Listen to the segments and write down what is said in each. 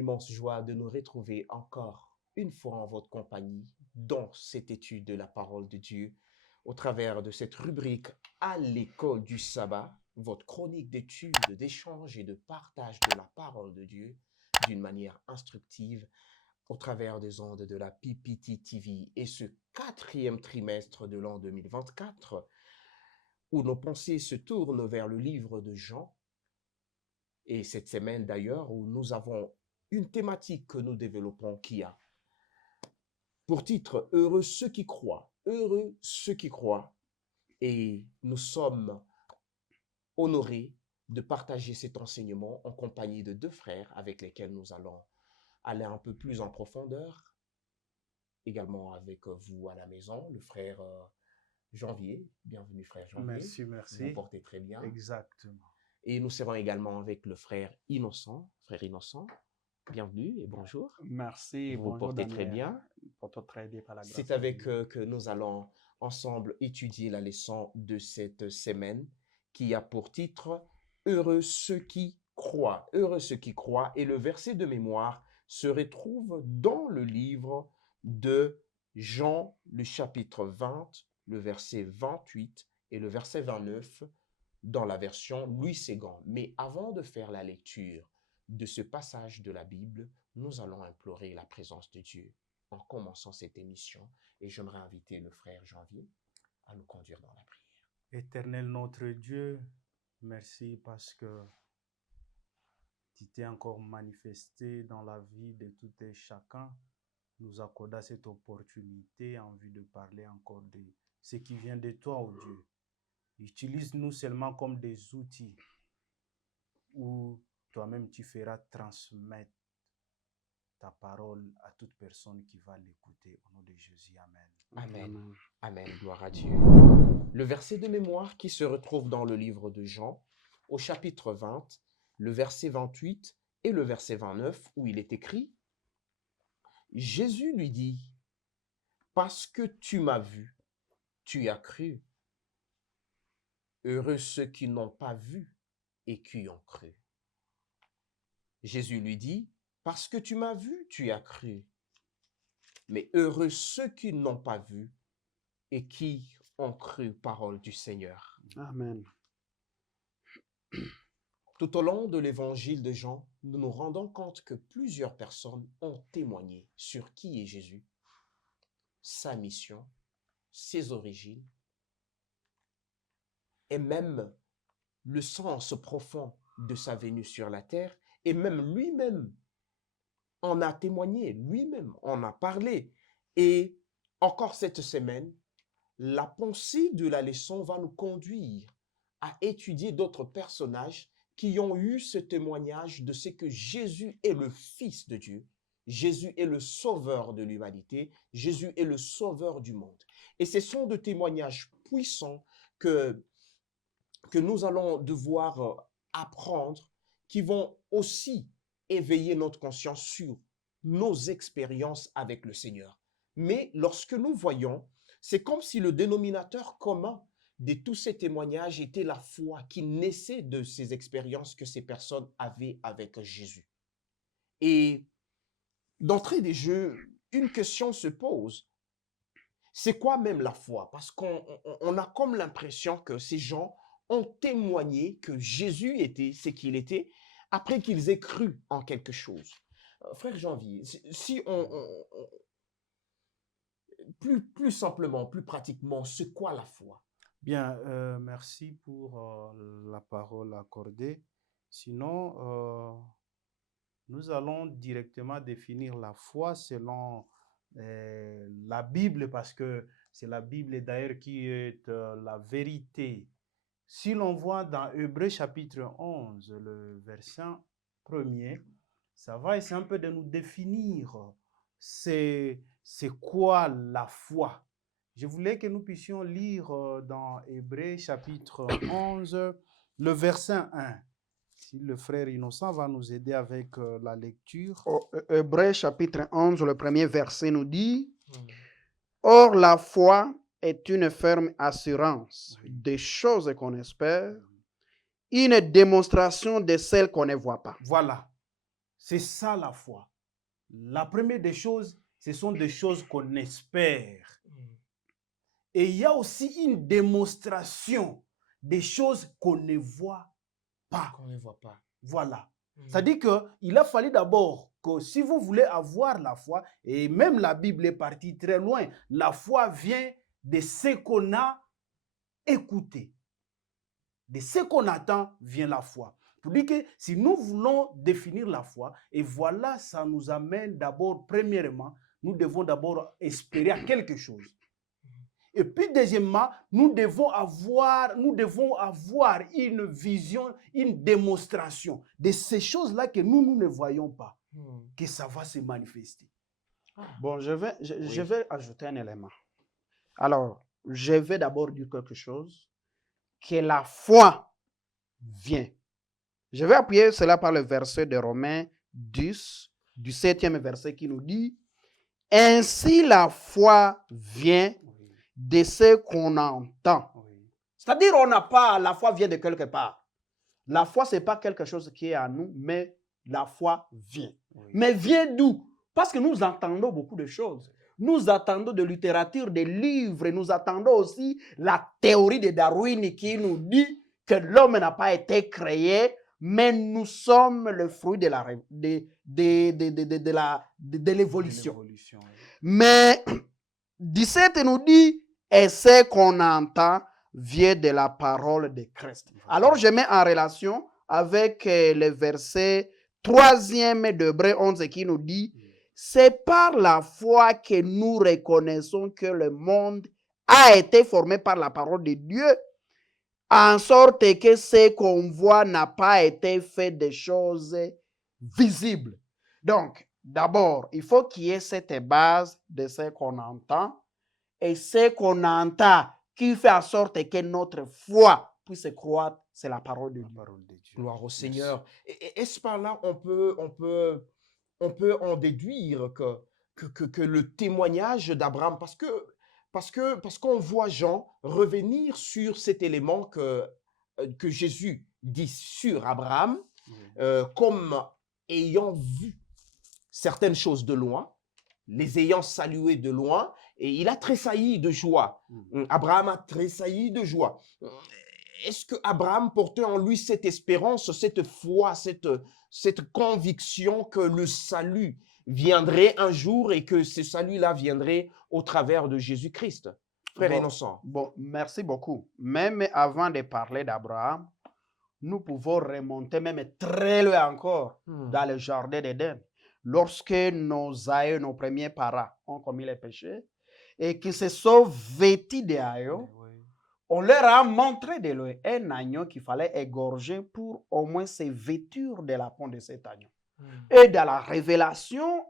immense joie de nous retrouver encore une fois en votre compagnie dans cette étude de la parole de Dieu au travers de cette rubrique à l'école du sabbat, votre chronique d'étude, d'échange et de partage de la parole de Dieu d'une manière instructive au travers des ondes de la PPT TV et ce 4e trimestre de l'an 2024 où nos pensées se tournent vers le livre de Jean. Et cette semaine d'ailleurs, où nous avons une thématique que nous développons qui a pour titre « Heureux ceux qui croient ». Heureux ceux qui croient. Et nous sommes honorés de partager cet enseignement en compagnie de 2 frères avec lesquels nous allons aller un peu plus en profondeur. Également avec vous à la maison, le frère Janvier. Bienvenue frère Janvier. Merci. Vous portez très bien. Exactement. Et nous serons également avec le frère Innocent. Frère Innocent, bienvenue et bonjour. Merci. Vous vous Bonjour portez Daniel. très bien. Porte très bien par la grâce. C'est avec eux que nous allons ensemble étudier la leçon de cette semaine qui a pour titre « Heureux ceux qui croient ». Heureux ceux qui croient. Et le verset de mémoire se retrouve dans le livre de Jean, le chapitre 20, le verset 28 et le verset 29 dans la version Louis Ségan. Mais avant de faire la lecture de ce passage de la Bible, nous allons implorer la présence de Dieu en commençant cette émission. Et j'aimerais inviter le frère Janvier à nous conduire dans la prière. Éternel notre Dieu, merci parce que tu t'es encore manifesté dans la vie de tout et chacun. Nous accorda cette opportunité en vue de parler encore de ce qui vient de toi, oh Dieu. Utilise-nous seulement comme des outils où toi-même tu feras transmettre ta parole à toute personne qui va l'écouter. Au nom de Jésus, Amen. Amen. Amen. Gloire à Dieu. Le verset de mémoire qui se retrouve dans le livre de Jean, au chapitre 20, le verset 28 et le verset 29, où il est écrit « Jésus lui dit, parce que tu m'as vu, tu as cru. Heureux ceux qui n'ont pas vu et qui ont cru. » Jésus lui dit, parce que tu m'as vu, tu as cru. Mais heureux ceux qui n'ont pas vu et qui ont cru, parole du Seigneur. Amen. Tout au long de l'évangile de Jean, nous nous rendons compte que plusieurs personnes ont témoigné sur qui est Jésus, sa mission, ses origines, et même le sens profond de sa venue sur la terre, et même lui-même en a témoigné, lui-même en a parlé. Et encore cette semaine, la pensée de la leçon va nous conduire à étudier d'autres personnages qui ont eu ce témoignage de ce que Jésus est le Fils de Dieu, Jésus est le sauveur de l'humanité, Jésus est le sauveur du monde. Et ce sont des témoignages puissants que nous allons devoir apprendre, qui vont aussi éveiller notre conscience sur nos expériences avec le Seigneur. Mais lorsque nous voyons, c'est comme si le dénominateur commun de tous ces témoignages était la foi qui naissait de ces expériences que ces personnes avaient avec Jésus. Et d'entrée des jeux, une question se pose. C'est quoi même la foi? Parce qu'on a comme l'impression que ces gens ont témoigné que Jésus était ce qu'il était après qu'ils aient cru en quelque chose. Frère Janvier, si plus simplement, plus pratiquement, c'est quoi la foi? Bien, merci pour la parole accordée. Sinon, nous allons directement définir la foi selon la Bible, parce que c'est la Bible d'ailleurs qui est la vérité. Si l'on voit dans Hébreux chapitre 11, le verset 1er, ça va essayer un peu de nous définir c'est quoi la foi. Je voulais que nous puissions lire dans Hébreux chapitre 11, le verset 1. Si le frère Innocent va nous aider avec la lecture. Hébreux chapitre 11, le premier verset nous dit « Or la foi est une ferme assurance des choses qu'on espère, une démonstration de celles qu'on ne voit pas. » Voilà. C'est ça la foi. La première des choses, ce sont des choses qu'on espère. Et il y a aussi une démonstration des choses qu'on ne voit pas. Qu'on ne voit pas. Voilà. C'est-à-dire qu'il a fallu d'abord que si vous voulez avoir la foi, et même la Bible est partie très loin, la foi vient de ce qu'on a écouté. De ce qu'on attend vient la foi. Pour dire que si nous voulons définir la foi, et voilà, ça nous amène d'abord, premièrement, nous devons d'abord espérer à quelque chose. Et puis, deuxièmement, nous devons avoir une vision, une démonstration de ces choses-là que nous ne voyons pas, que ça va se manifester. Bon, je Oui. vais ajouter un élément. Alors, je vais d'abord dire quelque chose, que la foi vient. Je vais appuyer cela par le verset de Romains 10, du 7e verset qui nous dit, « Ainsi la foi vient de ce qu'on entend. » C'est-à-dire, la foi vient de quelque part. La foi, ce n'est pas quelque chose qui est à nous, mais la foi vient. Mais vient d'où? Parce que nous entendons beaucoup de choses. Nous attendons de littérature, des livres, et nous attendons aussi la théorie de Darwin qui nous dit que l'homme n'a pas été créé, mais nous sommes le fruit de l'évolution. Mais 17 nous dit, et ce qu'on entend vient de la parole de Christ. Alors je mets en relation avec le verset 3e d'Hébreux 11 qui nous dit, c'est par la foi que nous reconnaissons que le monde a été formé par la parole de Dieu, en sorte que ce qu'on voit n'a pas été fait de choses visibles. Donc, d'abord, il faut qu'il y ait cette base de ce qu'on entend et ce qu'on entend qui fait en sorte que notre foi puisse croître, c'est la parole de Dieu. Gloire au Seigneur. Et est-ce par là on peut en déduire que le témoignage d'Abraham, parce qu'on voit Jean revenir sur cet élément que Jésus dit sur Abraham, comme ayant vu certaines choses de loin, les ayant saluées de loin, et il a tressailli de joie. Abraham a tressailli de joie. Est-ce que Abraham portait en lui cette espérance, cette foi, cette conviction que le salut viendrait un jour et que ce salut-là viendrait au travers de Jésus-Christ? Frère Innocent. Bon, merci beaucoup. Même avant de parler d'Abraham, nous pouvons remonter même très loin encore dans le jardin d'Éden. Lorsque nos aïeux, nos premiers parents ont commis les péchés et qu'ils se sont vêtus d'agneaux, on leur a montré de loin un agneau qu'il fallait égorger pour au moins se vêtir de la peau de cet agneau. Et dans la révélation,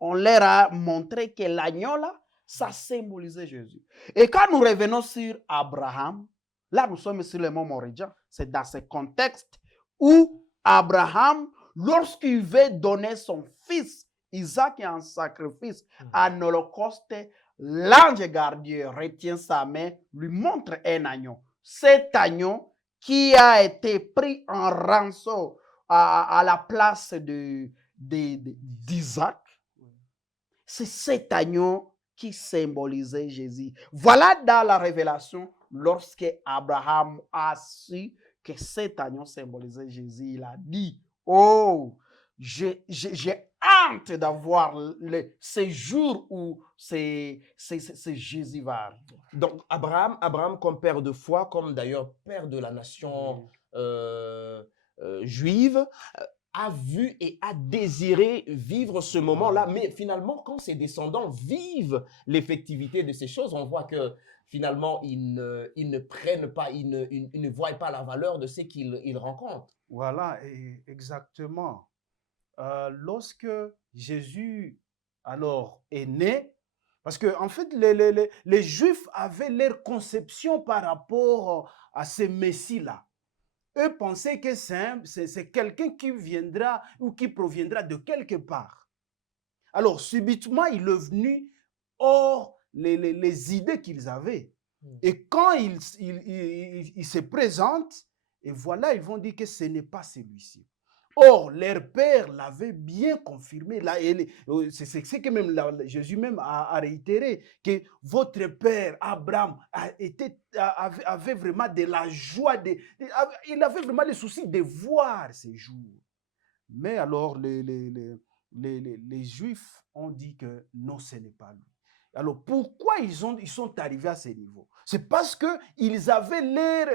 on leur a montré que l'agneau là, ça symbolisait Jésus. Et quand nous revenons sur Abraham, là nous sommes sur le mont Moridian. C'est dans ce contexte où Abraham, lorsqu'il veut donner son fils Isaac en sacrifice en holocauste, l'ange gardien retient sa main, lui montre un agneau. Cet agneau qui a été pris en rançon à la place d'Isaac, c'est cet agneau qui symbolisait Jésus. Voilà dans la révélation, lorsque Abraham a su que cet agneau symbolisait Jésus, il a dit, oh, j'ai hâte d'avoir ce jour où c'est Jésus va arriver. Donc Abraham comme père de foi, comme d'ailleurs père de la nation juive, a vu et a désiré vivre ce moment-là. Mais finalement, quand ses descendants vivent l'effectivité de ces choses, on voit que finalement, ils ne prennent pas, ils ne voient pas la valeur de ce qu'ils rencontrent. Voilà, exactement. Lorsque Jésus alors est né, parce que en fait, les Juifs avaient leur conception par rapport à ce Messie-là. Eux pensaient que c'est quelqu'un qui viendra ou qui proviendra de quelque part. Alors, subitement, il est venu hors les idées qu'ils avaient. Et quand il se présente, et voilà, ils vont dire que ce n'est pas celui-ci. Or, leur père l'avait bien confirmé. Là, c'est que même Jésus même a réitéré que votre père Abraham avait vraiment de la joie, il avait vraiment le souci de voir ces jours. Mais alors, les Juifs ont dit que non, ce n'est pas lui. Alors, pourquoi ils sont arrivés à ce niveau? C'est parce qu'ils avaient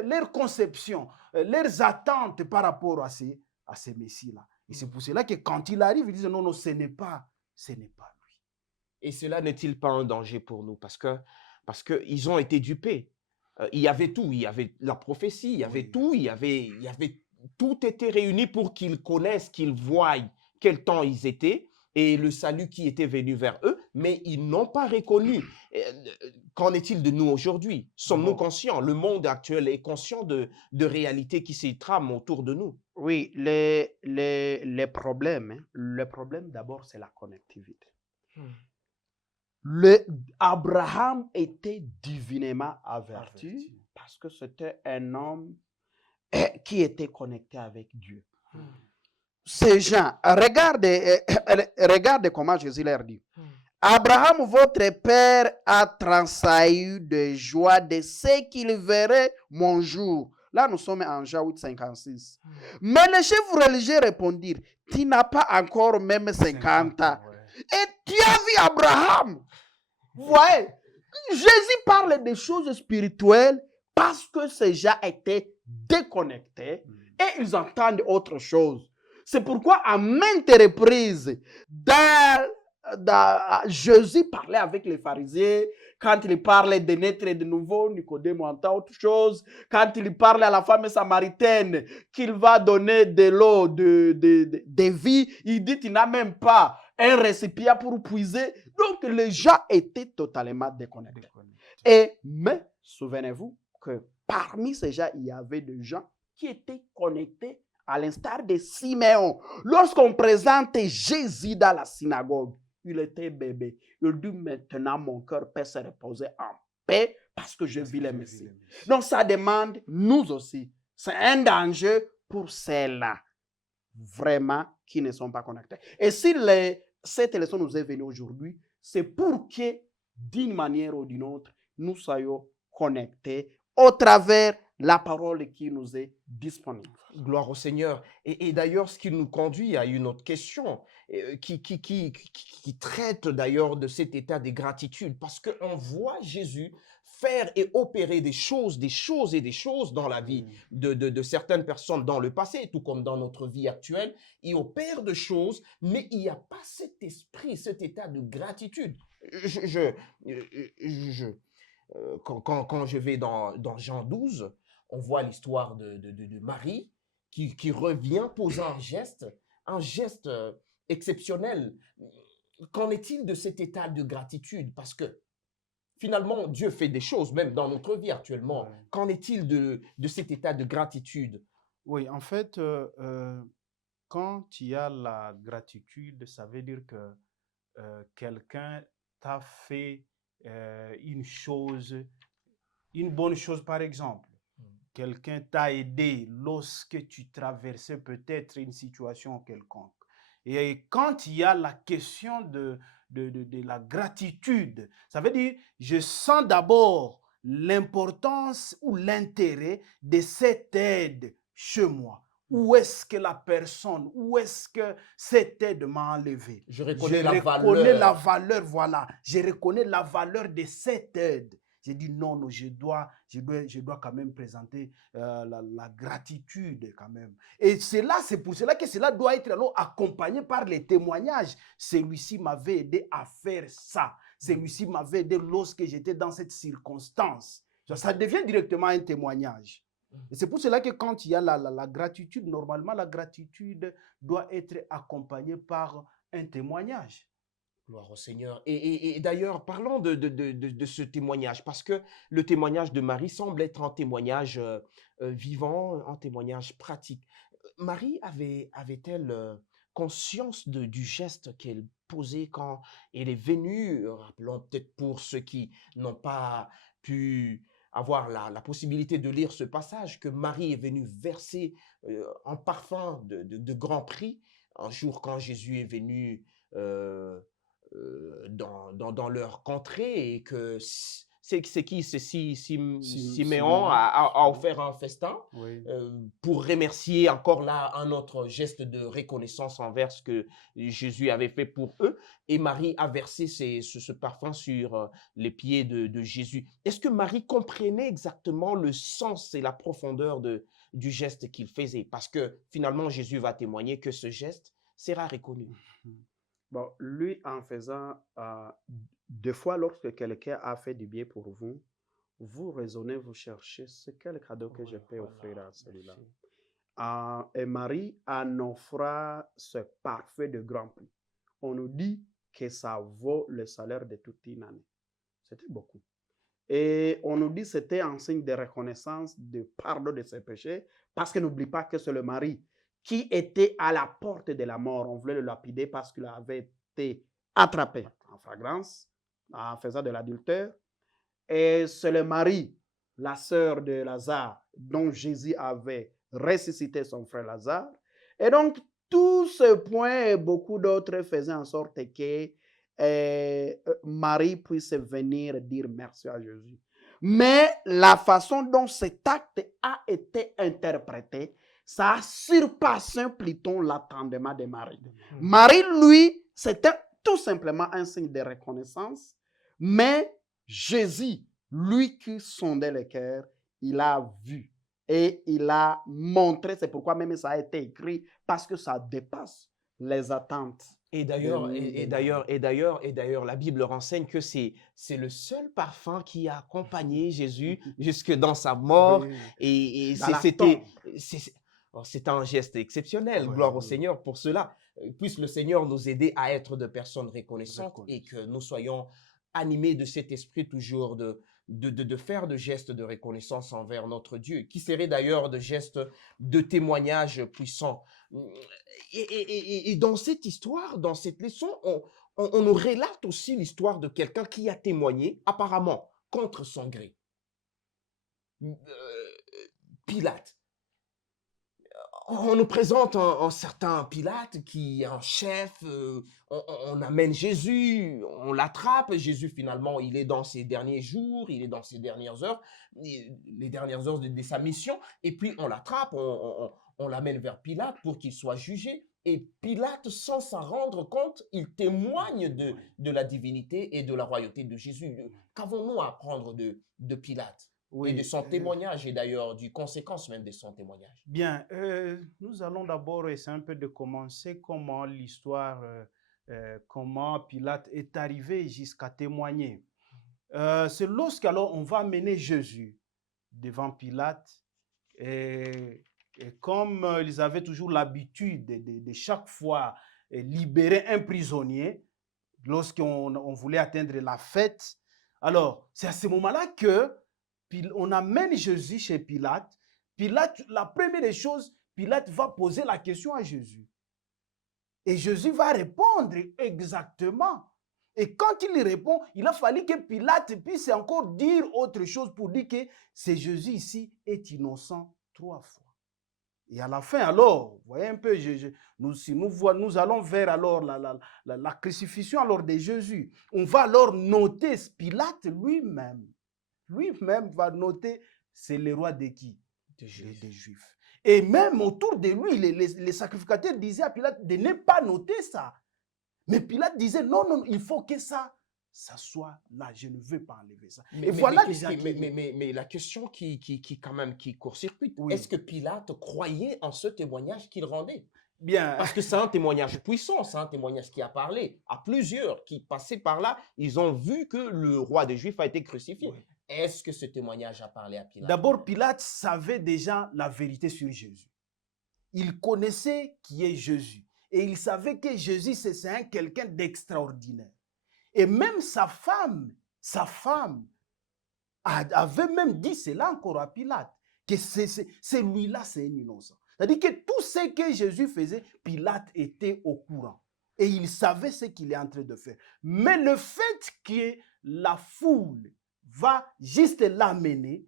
leur conception, leurs attentes par rapport à ces Messies-là. Et c'est pour cela que quand il arrive, ils disent non, non, ce n'est pas lui. Et cela n'est-il pas un danger pour nous? Parce que ils ont été dupés. Il y avait tout, il y avait la prophétie, il y avait Oui. tout, il y avait tout était réuni pour qu'ils connaissent, qu'ils voient quel temps ils étaient et le salut qui était venu vers eux, mais ils n'ont pas reconnu. Qu'en est-il de nous aujourd'hui? Sommes-nous Bon. conscients? Le monde actuel est conscient de réalités qui s'y trament autour de nous. Oui, les problèmes, hein, le problème d'abord, c'est la connectivité. Abraham était divinement averti parce que c'était un homme qui était connecté avec Dieu. Ces gens, regardez comment Jésus leur dit. Abraham, votre père, a tressailli de joie de ce qu'il verrait mon jour. Là, nous sommes en Jean 8, 56. Mais les chefs religieux répondirent, tu n'as pas encore même 50 ans. Ouais. Et tu as vu Abraham. Vous voyez, Jésus parle des choses spirituelles parce que ces gens étaient déconnectés et ils entendent autre chose. C'est pourquoi à maintes reprises, Jésus parlait avec les pharisiens, quand il parlait de naître de nouveau, Nicodème entend autre chose. Quand il parle à la femme samaritaine qu'il va donner de l'eau de vie, il dit qu'il n'a même pas un récipient pour puiser. Donc les gens étaient totalement déconnectés. Mais souvenez-vous que parmi ces gens, il y avait des gens qui étaient connectés à l'instar de Siméon. Lorsqu'on présentait Jésus dans la synagogue, il était bébé. Il dit maintenant mon cœur peut se reposer en paix parce que je vis le Messie. Donc ça demande nous aussi. C'est un danger pour ceux-là vraiment qui ne sont pas connectés. Et si cette leçon nous est venue aujourd'hui, c'est pour que d'une manière ou d'une autre, nous soyons connectés au travers la parole qui nous est disponible. Gloire au Seigneur. Et d'ailleurs, ce qui nous conduit à une autre question qui traite d'ailleurs de cet état de gratitude, parce qu'on voit Jésus faire et opérer des choses et des choses dans la vie de certaines personnes dans le passé, tout comme dans notre vie actuelle. Il opère de choses, mais il n'y a pas cet esprit, cet état de gratitude. Quand je vais dans Jean 12, on voit l'histoire de Marie qui revient posant un geste exceptionnel. Qu'en est-il de cet état de gratitude? Parce que finalement, Dieu fait des choses, même dans notre vie actuellement. Ouais. Qu'en est-il de cet état de gratitude? Oui, en fait, quand il y a la gratitude, ça veut dire que quelqu'un t'a fait une bonne chose, par exemple. Quelqu'un t'a aidé lorsque tu traversais peut-être une situation quelconque. Et quand il y a la question de la gratitude, ça veut dire, je sens d'abord l'importance ou l'intérêt de cette aide chez moi. Où est-ce que la personne, où est-ce que cette aide m'a enlevé? Je reconnais la valeur, voilà. Je reconnais la valeur de cette aide. J'ai dit non, non, je dois quand même présenter la gratitude quand même. Et c'est pour cela que cela doit être alors accompagné par les témoignages. Celui-ci m'avait aidé à faire ça. Celui-ci m'avait aidé lorsque j'étais dans cette circonstance. Ça devient directement un témoignage. Et c'est pour cela que quand il y a la gratitude, normalement, la gratitude doit être accompagnée par un témoignage. Gloire au Seigneur. Et d'ailleurs, parlons de ce témoignage, parce que le témoignage de Marie semble être un témoignage vivant, un témoignage pratique. Marie avait-elle conscience du geste qu'elle posait quand elle est venue, rappelons peut-être pour ceux qui n'ont pas pu avoir la possibilité de lire ce passage, que Marie est venue verser un parfum de grand prix un jour quand Jésus est venu euh, dans leur contrée et que c'est qui? C'est Siméon Siméon, a oui. offert un festin Oui. pour remercier encore là un autre geste de reconnaissance envers ce que Jésus avait fait pour eux. Et Marie a versé ce parfum sur les pieds de Jésus. Est-ce que Marie comprenait exactement le sens et la profondeur du geste qu'il faisait? Parce que finalement, Jésus va témoigner que ce geste sera reconnu. Bon, lui, en faisant, deux fois, lorsque quelqu'un a fait du bien pour vous, vous raisonnez, vous cherchez, c'est quel cadeau que je peux offrir à celui-là. Et Marie en offra ce parfait de grand prix. On nous dit que ça vaut le salaire de toute une année. C'était beaucoup. Et on nous dit que c'était un signe de reconnaissance, de pardon de ses péchés, parce que n'oublie pas que c'est le mari qui était à la porte de la mort. On voulait le lapider parce qu'il avait été attrapé en flagrance, en faisant de l'adultère. Et c'est le mari, la sœur de Lazare, dont Jésus avait ressuscité son frère Lazare. Et donc, tout ce point et beaucoup d'autres faisaient en sorte que Marie puisse venir dire merci à Jésus. Mais la façon dont cet acte a été interprété, ça a surpassé plutôt l'attendement de Marie. Marie, lui, c'était tout simplement un signe de reconnaissance, mais Jésus, lui qui sondait le cœur, il a vu et il a montré, c'est pourquoi même ça a été écrit, parce que ça dépasse les attentes. Et d'ailleurs, la Bible renseigne que c'est le seul parfum qui a accompagné Jésus jusque dans sa mort. Oui. Et Dans la c'était tombe. c'est un geste exceptionnel. Ouais, Gloire au oui. Seigneur pour cela. Puisse le Seigneur nous aider à être de personnes reconnaissantes et que nous soyons animés de cet esprit toujours de faire de gestes de reconnaissance envers notre Dieu, qui serait d'ailleurs de gestes de témoignage puissants. Et dans cette histoire, dans cette leçon, on nous relate aussi l'histoire de quelqu'un qui a témoigné, apparemment, contre son gré. Pilate. On nous présente un certain Pilate qui est un chef, on amène Jésus, on l'attrape, Jésus finalement il est dans ses derniers jours, il est dans ses dernières heures, les dernières heures de sa mission, et puis on l'attrape, on l'amène vers Pilate pour qu'il soit jugé, et Pilate sans s'en rendre compte, il témoigne de la divinité et de la royauté de Jésus. Qu'avons-nous à apprendre de Pilate? Et de son témoignage, et d'ailleurs du conséquence même de son témoignage. Bien, nous allons d'abord essayer un peu de commencer comment l'histoire, comment Pilate est arrivé jusqu'à témoigner. C'est lorsqu'alors on va amener Jésus devant Pilate, et comme ils avaient toujours l'habitude de chaque fois libérer un prisonnier, lorsqu'on voulait atteindre la fête, alors c'est à ce moment-là que on amène Jésus chez Pilate. Pilate, la première des choses, Pilate va poser la question à Jésus. Et Jésus va répondre exactement. Et quand il répond, il a fallu que Pilate puisse encore dire autre chose pour dire que c'est Jésus ici est innocent 3 fois. Et à la fin, alors, vous voyez un peu, nous allons vers alors la crucifixion alors de Jésus. On va alors noter Pilate lui-même va noter, c'est le roi de qui? Des Juifs. Et même autour de lui, les sacrificateurs disaient à Pilate de ne pas noter ça. Mais Pilate disait, non, il faut que ça soit là, je ne veux pas enlever ça. Mais la question qui quand même qui court-circuite, oui. Est-ce que Pilate croyait en ce témoignage qu'il rendait? Bien. Parce que c'est un témoignage puissant, c'est un témoignage qui a parlé à plusieurs qui passaient par là, ils ont vu que le roi des Juifs a été crucifié. Oui. Est-ce que ce témoignage a parlé à Pilate? D'abord, Pilate savait déjà la vérité sur Jésus. Il connaissait qui est Jésus. Et il savait que Jésus, c'est quelqu'un d'extraordinaire. Et même sa femme avait même dit cela encore à Pilate, que c'est lui-là, c'est un innocent. C'est-à-dire que tout ce que Jésus faisait, Pilate était au courant. Et il savait ce qu'il est en train de faire. Mais le fait que la foule va juste l'amener,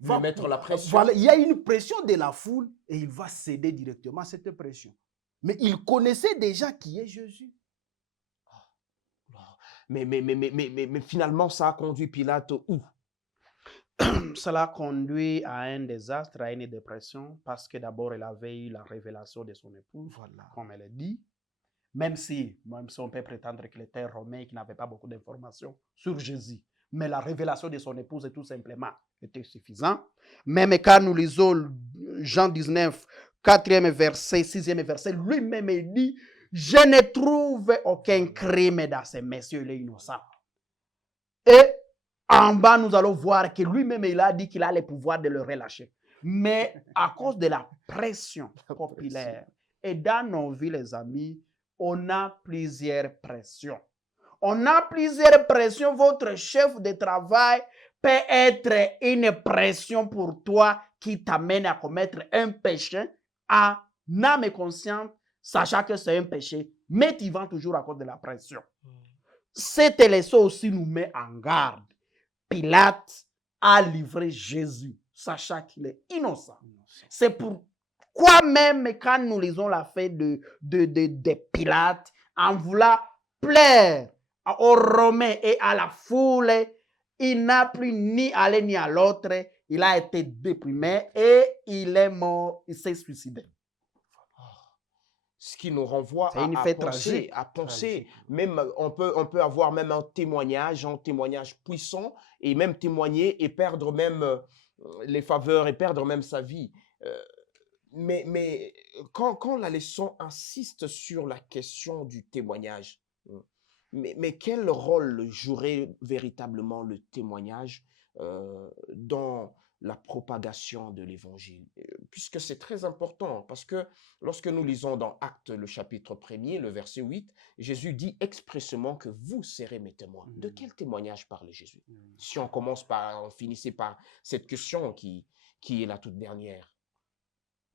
Lui mettre la pression. Voilà, il y a une pression de la foule et il va céder directement à cette pression. Mais il connaissait déjà qui est Jésus. Mais finalement, ça a conduit Pilate où? Cela conduit à un désastre, à une dépression, parce que d'abord, il avait eu la révélation de son épouse, Voilà. comme elle a dit, même si on peut prétendre qu'il était romain et qu'il n'avait pas beaucoup d'informations sur Jésus. Mais la révélation de son épouse est tout simplement était suffisant. Même quand nous lisons Jean 19, 4e verset, 6e verset, lui-même il dit, je ne trouve aucun crime dans ces messieurs, il est innocent. Et en bas, nous allons voir que lui-même, il a dit qu'il a le pouvoir de le relâcher. Mais à cause de la pression populaire, et dans nos vies, les amis, on a plusieurs pressions. On a plusieurs pressions. Votre chef de travail peut être une pression pour toi qui t'amène à commettre un péché à âme et conscience, sachant que c'est un péché, mais tu vas toujours à cause de la pression. Cette leçon aussi nous met en garde. Pilate a livré Jésus, sachant qu'il est innocent. C'est pourquoi même quand nous lisons la fête de Pilate, en voulant plaire aux Romains et à la foule, il n'a plus ni à l'un ni à l'autre. Il a été déprimé et il est mort, il s'est suicidé. Ce qui nous renvoie C'est une à fête penser, tragique. même on peut avoir même un témoignage puissant et même témoigner et perdre même les faveurs et perdre même sa vie. Mais quand la leçon insiste sur la question du témoignage, mais quel rôle jouerait véritablement le témoignage dans la propagation de l'évangile? Puisque c'est très important, parce que lorsque nous lisons dans Actes le chapitre 1er, le verset 8, Jésus dit expressément que vous serez mes témoins. De quel témoignage parle Jésus? Si on finissait par cette question qui est la toute dernière.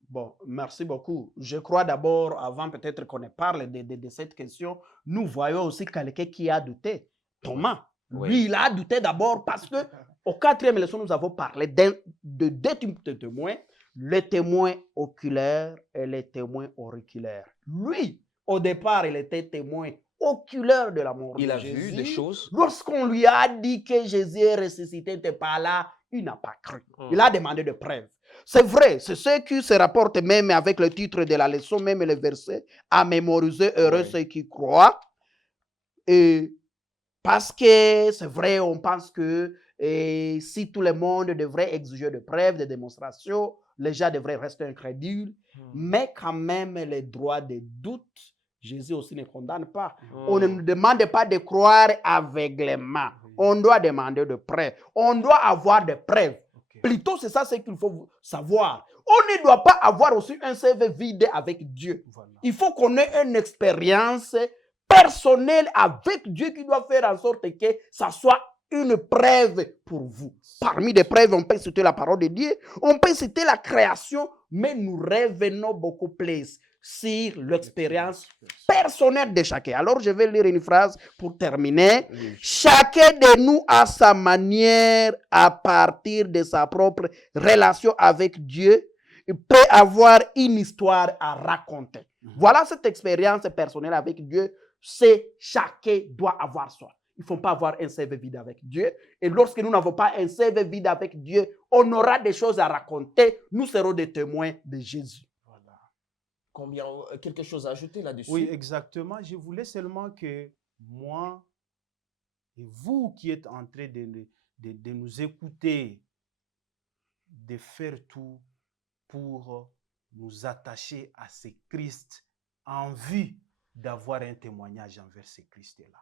Bon, merci beaucoup. Je crois d'abord, avant peut-être qu'on ne parle de cette question, nous voyons aussi quelqu'un qui a douté. Thomas, Oui. lui, il a douté d'abord parce que au 4e leçon, nous avons parlé de deux types de témoins, le témoin oculaire et le témoin auriculaire. Lui, au départ, il était témoin oculaire de la mort Il de a Jésus. vu des choses. Lorsqu'on lui a dit que Jésus est ressuscité, il n'était pas là, il n'a pas cru. Il a demandé des preuves. C'est vrai, c'est ce qui se rapporte même avec le titre de la leçon, même le verset, à mémoriser, heureux Oui. ceux qui croient. Et parce que c'est vrai, on pense que si tout le monde devrait exiger de preuves, de démonstrations, les gens devraient rester incrédules. Mais quand même, les droits de doute, Jésus aussi ne condamne pas. On ne nous demande pas de croire aveuglément. On doit demander de preuves. On doit avoir des preuves. Plutôt, c'est ça ce qu'il faut savoir. On ne doit pas avoir aussi un CV vide avec Dieu. Voilà. Il faut qu'on ait une expérience personnelle avec Dieu qui doit faire en sorte que ça soit une preuve pour vous. Parmi les preuves, on peut citer la parole de Dieu, on peut citer la création, mais nous revenons beaucoup plus sur l'expérience personnelle de chacun. Alors, je vais lire une phrase pour terminer. Oui. Chacun de nous a sa manière, à partir de sa propre relation avec Dieu, il peut avoir une histoire à raconter. Voilà cette expérience personnelle avec Dieu, c'est chacun doit avoir soi. Il ne faut pas avoir un CV vide avec Dieu. Et lorsque nous n'avons pas un CV vide avec Dieu, on aura des choses à raconter. Nous serons des témoins de Jésus. Voilà. Quelque chose à ajouter là-dessus? Oui, exactement. Je voulais seulement que moi et vous qui êtes en train de nous écouter, de faire tout pour nous attacher à ce Christ en vue d'avoir un témoignage envers ce Christ-là.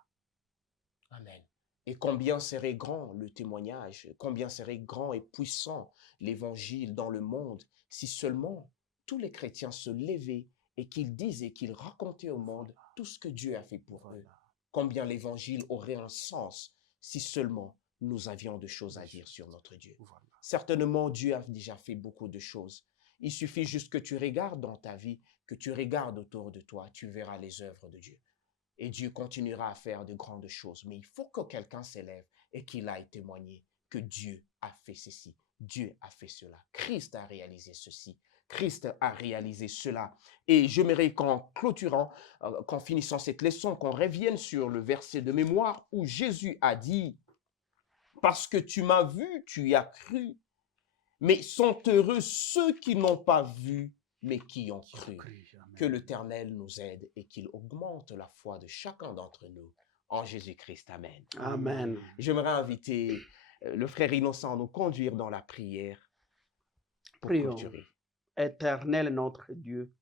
Amen. Et combien serait grand le témoignage, combien serait grand et puissant l'évangile dans le monde si seulement tous les chrétiens se levaient et qu'ils disaient, qu'ils racontaient au monde tout ce que Dieu a fait pour eux. Combien l'évangile aurait un sens si seulement nous avions de choses à dire sur notre Dieu. Voilà. Certainement, Dieu a déjà fait beaucoup de choses. Il suffit juste que tu regardes dans ta vie, que tu regardes autour de toi, tu verras les œuvres de Dieu. Et Dieu continuera à faire de grandes choses. Mais il faut que quelqu'un s'élève et qu'il aille témoigner que Dieu a fait ceci, Dieu a fait cela, Christ a réalisé ceci, Christ a réalisé cela. Et j'aimerais qu'en clôturant, qu'en finissant cette leçon, qu'on revienne sur le verset de mémoire où Jésus a dit, parce que tu m'as vu, tu y as cru. Mais sont heureux ceux qui n'ont pas vu, mais qui ont cru. Que l'Éternel nous aide et qu'il augmente la foi de chacun d'entre nous. En Jésus-Christ, amen. Amen. J'aimerais inviter le frère Innocent à nous conduire dans la prière pour Prions. clôturer. Éternel notre Dieu,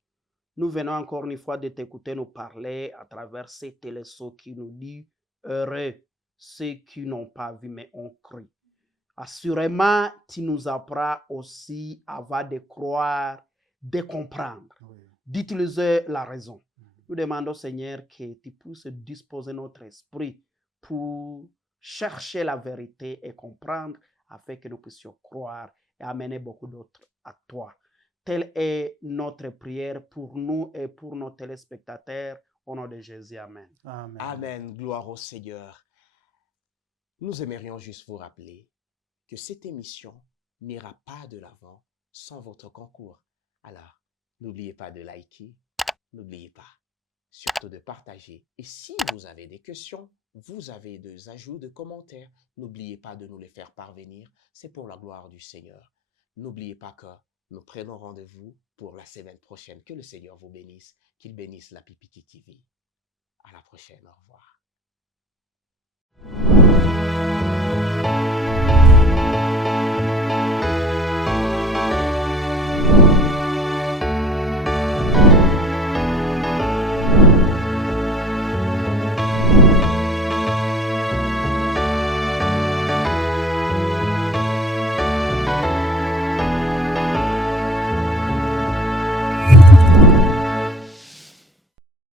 nous venons encore une fois de t'écouter nous parler à travers ces télésos qui nous dit heureux ceux qui n'ont pas vu mais ont cru. Assurément, tu nous apprends aussi avant de croire, de comprendre, d'utiliser la raison. Nous demandons, Seigneur, que tu puisses disposer notre esprit pour chercher la vérité et comprendre afin que nous puissions croire et amener beaucoup d'autres à toi. Telle est notre prière pour nous et pour nos téléspectateurs. Au nom de Jésus, amen. Amen. Amen. Gloire au Seigneur. Nous aimerions juste vous rappeler que cette émission n'ira pas de l'avant sans votre concours. Alors, n'oubliez pas de liker, n'oubliez pas surtout de partager. Et si vous avez des questions, vous avez des ajouts de commentaires, n'oubliez pas de nous les faire parvenir. C'est pour la gloire du Seigneur. N'oubliez pas que nous prenons rendez-vous pour la semaine prochaine. Que le Seigneur vous bénisse, qu'il bénisse la PPT TV. À la prochaine, au revoir.